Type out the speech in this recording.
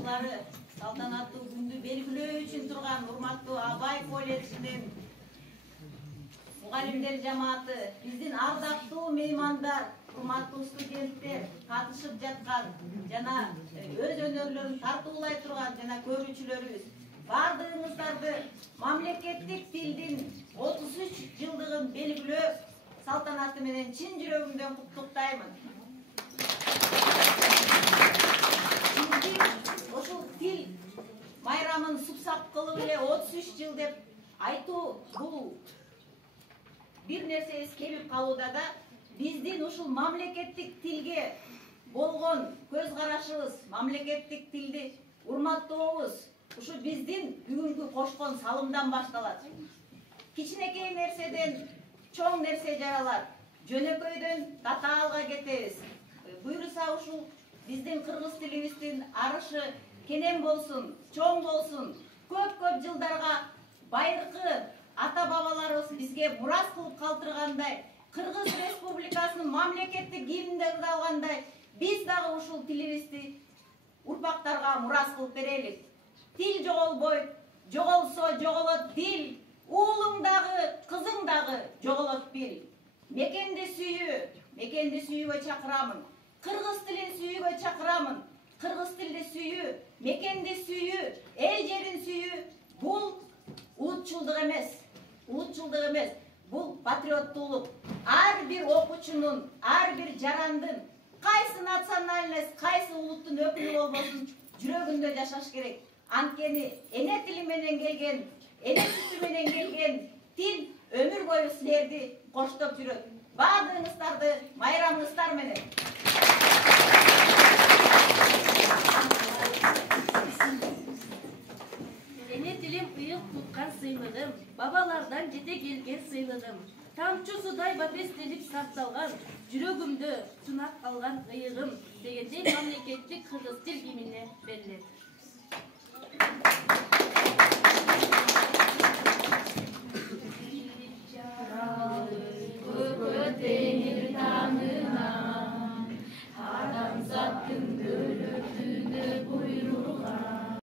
окуучулары салтанаттуу күндү белгилөө үчүн турган урматтуу Абай колледжинин мугалимдер жамааты, биздин ардактуу меймандар, урматтуу студенттер, катышып жаткан жана өз өнөрлөрүн тартуулай турган жана көрүүчүлөрүбүз, бардыгыңыздарды мамлекеттик тилдин 33 жылдыгын белгилөө салтанаты менен чын жүрөгүмдөн куттуктаймын. Ошол тил майрамын суксак кылып эле 33 жыл деп айтуу бул бир нерсе эскелип калууда да, биздин ушул мамлекеттик тилге болгон көз карашыбыз, мамлекеттик тилди урматтообуз ушу биздин бүгүнкү кошкон салымдан башталат. Кичинекей нерседен чоң нерсе жаралат, жөнөкөйдөн татаалга кетебиз. Буйруса ушул биздин кыргыз тилибиздин арышы кенен болсун, чоң болсун, көп жылдарга байыркы ата-бабаларыбыз бизге мурас кылып калтыргандай, Кыргыз Республикасынын мамлекеттик гимнинде ырдалгандай, биз дагы ушул тилибизди урпактарга мурас кылып берелик. Тил жоголбойт, жоголсо жоголот дил, уулуң дагы, кызың дагы жоголот бил. Мекенди сүйүүгө чакырамын. Кыргыз тилин сүйүүгө чакырамын. Кыргыз тилди сүйүү, мекенди сүйүү, эл жерин сүйүү бул улутчулдук эмес. Бул патриоттуулук. Ар бир окуучунун, ар бир жарандын, кайсы национальность, кайсы улуттун өкүлү болбосун, жүрөгүндө жашаш керек. Анткени эне тили менен келген, эне сүтү менен келген тил өмүр бою силерди коштоп жүрөт. Бардыгыңыздарды майрамыңыздар менен. Эне тилим ыйык туткан сыйлыгым, бабалардан жете келген сыйлыгым. Тамчы судай бапестелип сакталган, жүрөгүмдө сунак алган ыйыгым дегендей мамлекеттик кыргыз тил гимни берилет.